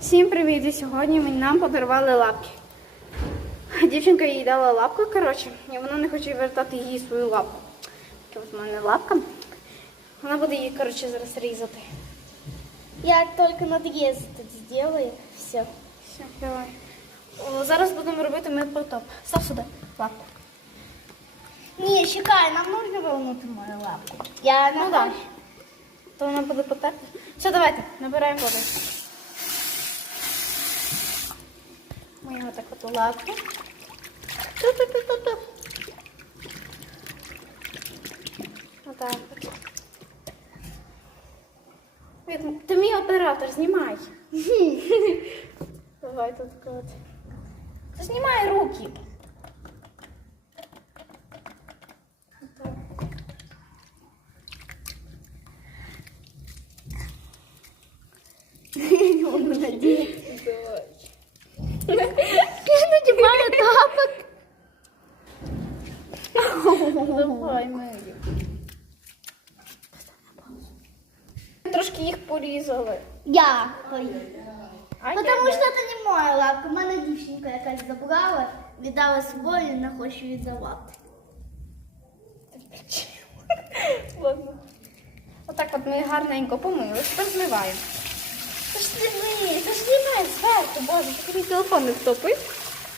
Всім привіт! І сьогодні нам подарували лапки. Дівчинка їй дала лапку, коротше, і вона не хоче вертати їй свою лапку. Така от в мене лапка. Вона буде її, коротше, зараз різати. Я только надрез тут сделаю. Все. Все, давай. О, зараз будемо робити медпотоп. Став сюди лапку. Не, чекай, нам нужно вернуть мою лапку. Я Ну так. То вона буде потерти. Все, давайте, набираємо води. Ми його так от у лапку. Ту-ту-ту-ту-ту. Отак от. Від- Ти мій оператор, знімай. Давай тут от. Та Знімай руки. Отак. Я Давай, Мегі. Трошки їх порізали. Я. А Потому я- що це не моя лапка. Мене дівчинка якась забрала, віддала собою і не хочу віддавати. Ладно. Отак от ми гарненько помили, тепер зливаємо. Та ж ти ми, та ж знімай зверху, боже. Такий телефон не втопив.